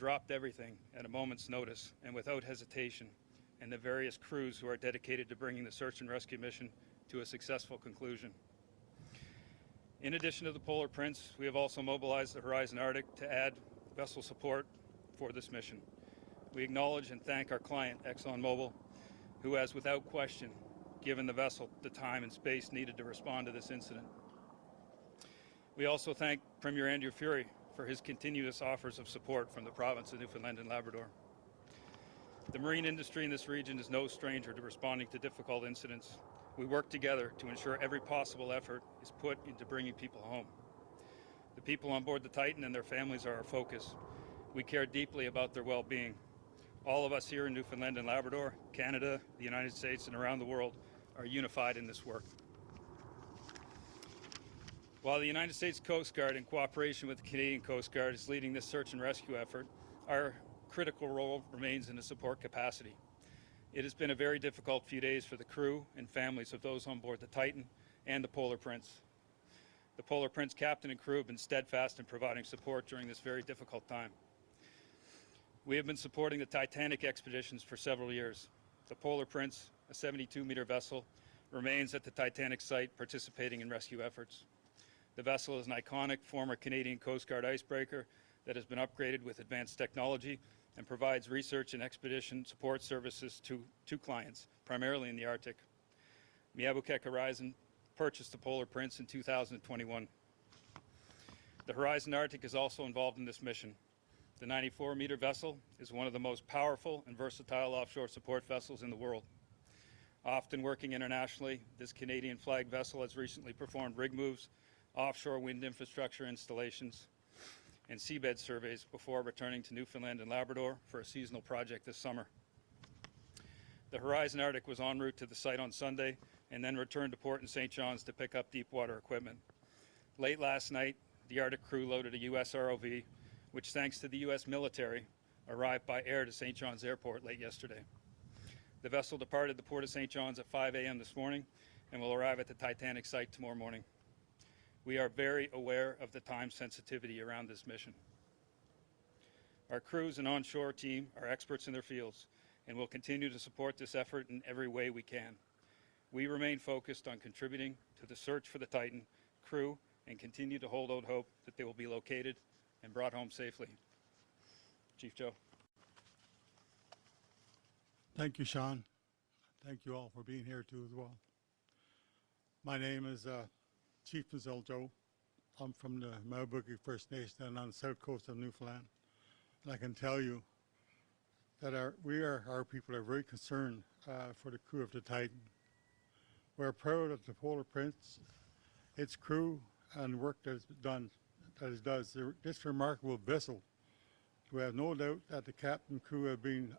dropped everything at a moment's notice and without hesitation, and the various crews who are dedicated to bringing the search and rescue mission to a successful conclusion. In addition to the Polar Prince, we have also mobilized the Horizon Arctic to add vessel support for this mission. We acknowledge and thank our client, ExxonMobil, who has without question given the vessel the time and space needed to respond to this incident. We also thank Premier Andrew Furey for his continuous offers of support from the province of Newfoundland and Labrador. The marine industry in this region is no stranger to responding to difficult incidents. We work together to ensure every possible effort is put into bringing people home. The people on board the Titan and their families are our focus. We care deeply about their well-being. All of us here in Newfoundland and Labrador, Canada, the United States, and around the world are unified in this work. While the United States Coast Guard, in cooperation with the Canadian Coast Guard, is leading this search and rescue effort, our critical role remains in a support capacity. It has been a very difficult few days for the crew and families of those on board the Titan and the Polar Prince. The Polar Prince captain and crew have been steadfast in providing support during this very difficult time. We have been supporting the Titanic expeditions for several years. The Polar Prince, a 72-meter vessel, remains at the Titanic site participating in rescue efforts. The vessel is an iconic former Canadian Coast Guard icebreaker that has been upgraded with advanced technology and provides research and expedition support services to clients, primarily in the Arctic. Miabukek Horizon purchased the Polar Prince in 2021. The Horizon Arctic is also involved in this mission. The 94-meter vessel is one of the most powerful and versatile offshore support vessels in the world. Often working internationally, this Canadian flag vessel has recently performed rig moves, offshore wind infrastructure installations, and seabed surveys before returning to Newfoundland and Labrador for a seasonal project this summer. The Horizon Arctic was en route to the site on Sunday and then returned to port in St. John's to pick up deep water equipment. Late last night, the Arctic crew loaded a U.S. ROV, which, thanks to the U.S. military, arrived by air to St. John's Airport late yesterday. The vessel departed the port of St. John's at 5 a.m. this morning and will arrive at the Titanic site tomorrow morning. We are very aware of the time sensitivity around this mission. Our crews and onshore team are experts in their fields and will continue to support this effort in every way we can. We remain focused on contributing to the search for the Titan crew and continue to hold out hope that they will be located and brought home safely. Chief Joe. Thank you, Sean. Thank you all for being here too as well. My name is Chief Mazil Joe. I'm from the Miabukek First Nation on the south coast of Newfoundland. And I can tell you that our people are very concerned for the crew of the Titan. We're proud of the Polar Prince, its crew, and work that it does. This remarkable vessel. We have no doubt that the captain and crew have been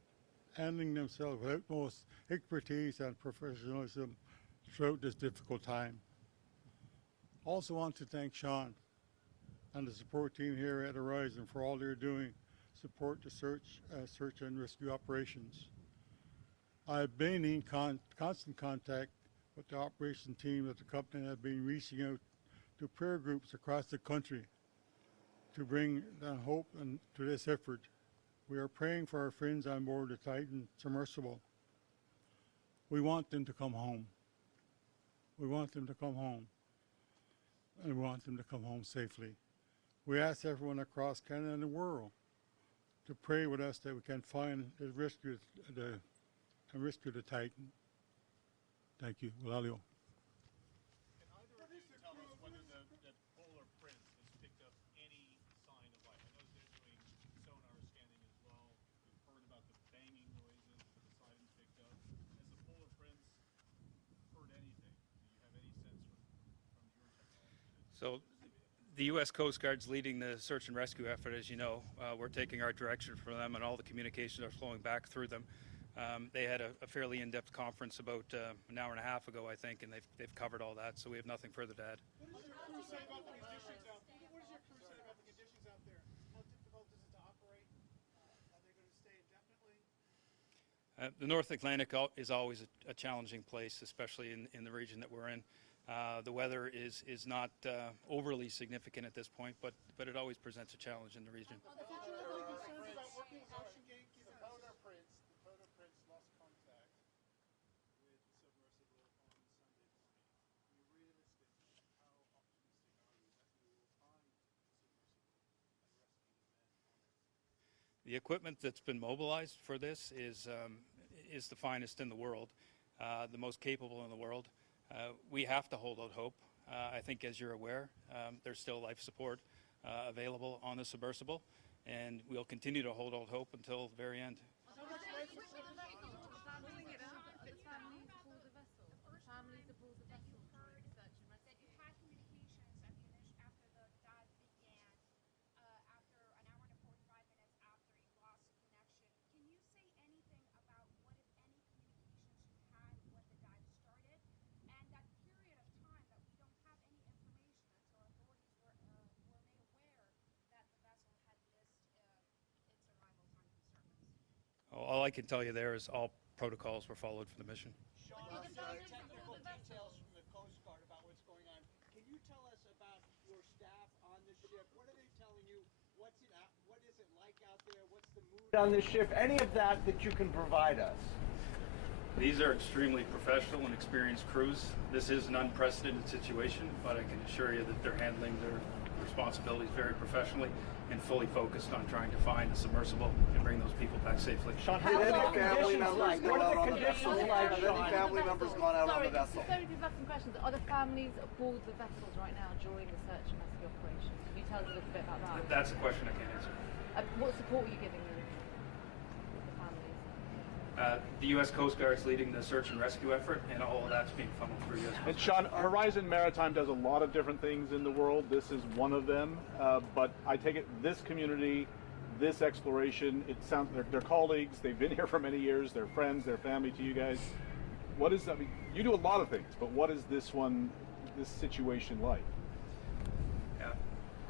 handling themselves with utmost expertise and professionalism throughout this difficult time. Also want to thank Sean and the support team here at Horizon for all they're doing to support the search and rescue operations. I've been in constant contact with the operation team of the company and have been reaching out to prayer groups across the country to bring hope to this effort. We are praying for our friends on board the Titan submersible. We want them to come home. We want them to come home. And we want them to come home safely. We ask everyone across Canada and the world to pray with us that we can find and rescue the Titan. Thank you. Walalio. Can either of you tell us whether the Polar Prince has picked up any sign of life? I know they're doing sonar scanning as well. We've heard about the banging noises that the siren picked up. Has the Polar Prince heard anything? Do you have any sense from your technology? So the U.S. Coast Guard's leading the search and rescue effort, as you know. We're taking our direction from them, and all the communications are flowing back through them. They had a fairly in-depth conference about an hour and a half ago, I think, and they've covered all that, so we have nothing further to add. What does your crew say about the conditions out there? How difficult is it to operate? Are they going to stay indefinitely? The North Atlantic is always a challenging place, especially in the region that we're in. The weather is not overly significant at this point, but it always presents a challenge in the region. Are the future concerned about The equipment that's been mobilized for this is the finest in the world, the most capable in the world. We have to hold out hope. I think, as you're aware, there's still life support available on the submersible, and we'll continue to hold out hope until the very end. All I can tell you there is all protocols were followed for the mission. Sean, technical details from the Coast Guard about what's going on. Can you tell us about your staff on the ship? What are they telling you? What is it like out there? What's the mood on the ship? Any of that you can provide us? These are extremely professional and experienced crews. This is an unprecedented situation, but I can assure you that they're handling their responsibilities very professionally and fully focused on trying to find the submersible and bring those people back safely. Sean, Did any family members go out on the vessel? Have any Sean? family members gone out on Sorry, the vessel? sorry to have some questions. Are the families aboard the vessels right now during the search and rescue operation? Can you tell us a little bit about that? That's a question I can't answer. What support are you giving the families? The U.S. Coast Guard's leading the search and rescue effort, and all of that's being funneled through U.S. And Coast Guard. Sean, Horizon Maritime does a lot of different things in the world. This is one of them. But I take it this community, this exploration, it sounds they're colleagues. They've been here for many years. They're friends. They're family to you guys. What is that? I mean, you do a lot of things, but what is this situation like? Yeah.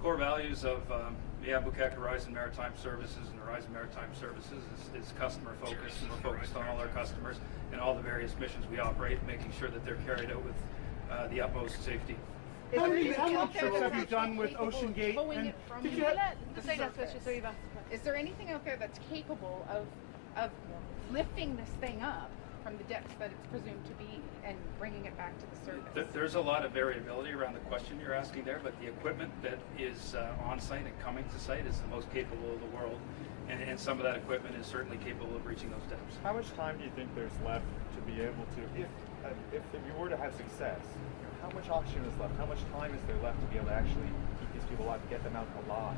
Core values of the Albuquerque Horizon Maritime Services and Horizon Maritime Services is customer focused, and we're focused on all our customers and all the various missions we operate, making sure that they're carried out with the utmost safety. How many trips have you done with Ocean Gate? And did you have, Is there anything out there that's capable of lifting this thing up from the depths that it's presumed to be and bringing it back to the surface? There's a lot of variability around the question you're asking there, but the equipment that is on site and coming to site is the most capable of the world, and some of that equipment is certainly capable of reaching those depths. How much time do you think there's left to be able to, if you were to have success, how much oxygen is left? How much time is there left to be able to actually keep these people alive, get them out alive?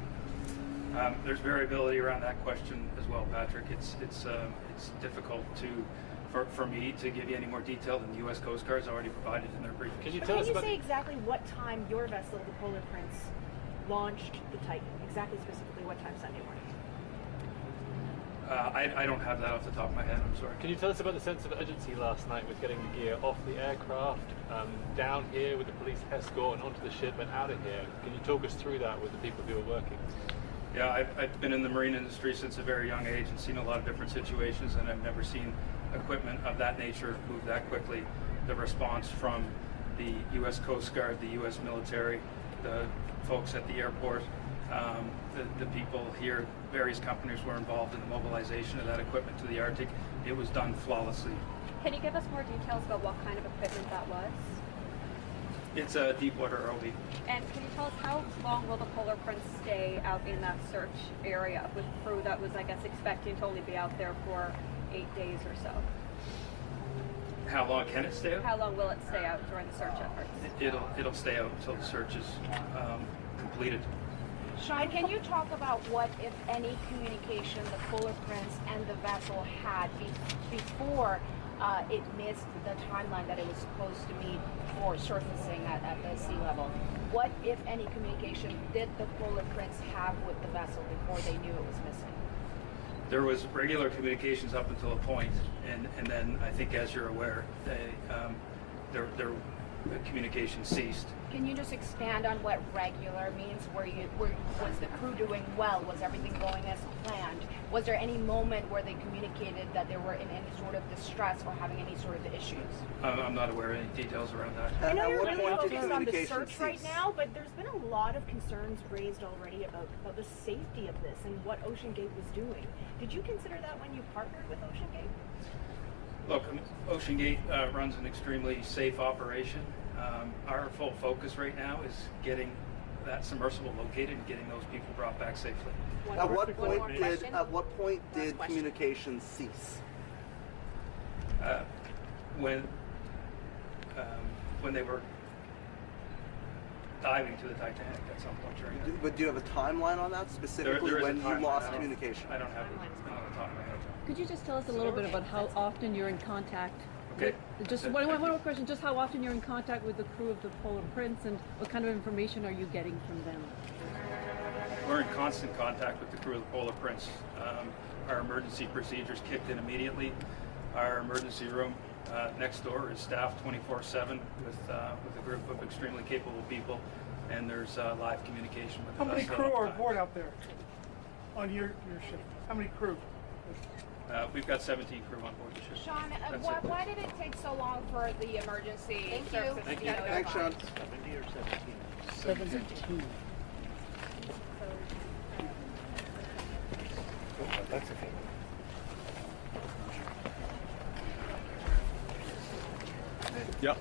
There's variability around that question as well, Patrick. It's difficult for me to give you any more detail than the U.S. Coast Guard's already provided in their briefing. Can you say exactly what time your vessel, the Polar Prince, launched the Titan? Exactly, specifically what time Sunday morning? I don't have that off the top of my head, I'm sorry. Can you tell us about the sense of urgency last night with getting the gear off the aircraft, down here with the police escort and onto the ship and out of here? Can you talk us through that with the people who are working? Yeah, I've been in the marine industry since a very young age and seen a lot of different situations, and I've never seen equipment of that nature move that quickly. The response from the U.S. Coast Guard, the U.S. military, the folks at the airport, the people here, various companies were involved in the mobilization of that equipment to the Arctic. It was done flawlessly. Can you give us more details about what kind of equipment that was? It's a deepwater ROV. And can you tell us how long will the Polar Prince stay out in that search area with crew that was, I guess, expecting to only be out there for 8 days or so? How long can it stay out? How long will it stay out during the search efforts? It'll stay out until the search is completed. Sean, can you talk about what, if any, communication the Polar Prince and the vessel had before it missed the timeline that it was supposed to meet for surfacing at the sea level? What, if any, communication did the Polar Prince have with the vessel before they knew it was missing? There was regular communications up until a point, and then I think, as you're aware, their communication ceased. Can you just expand on what regular means? Was the crew doing well? Was everything going as planned? Was there any moment where they communicated that they were in any sort of distress or having any sort of issues? I'm not aware of any details around that. I know you're what really point did focused on the communication search right cease? now, but there's been a lot of concerns raised already about the safety of this and what Ocean Gate was doing. Did you consider that when you partnered with Ocean Gate? Look, Ocean Gate runs an extremely safe operation. Our full focus right now is getting that submersible located and getting those people brought back safely. At what point did Last question. communication cease? When they were diving to the Titanic at some point during it. But do you have a timeline on that specifically There is a when you timeline. lost I don't- communication? I don't have it on the top of my head. Could you just tell us a little bit about how often you're in contact? Okay. With, just one more question. Just how often you're in contact with the crew of the Polar Prince, and what kind of information are you getting from them? We're in constant contact with the crew of the Polar Prince. Our emergency procedures kicked in immediately. Our emergency room next door is staffed 24/7 with a group of extremely capable people, and there's live communication with How us. many crew are aboard out there on your ship? How many crew? We've got 17 crew on board the ship. Sean, That's it. why did it take so long for the emergency services Thank to you. get Thanks, Sean. notified? 17. That's okay. Yep.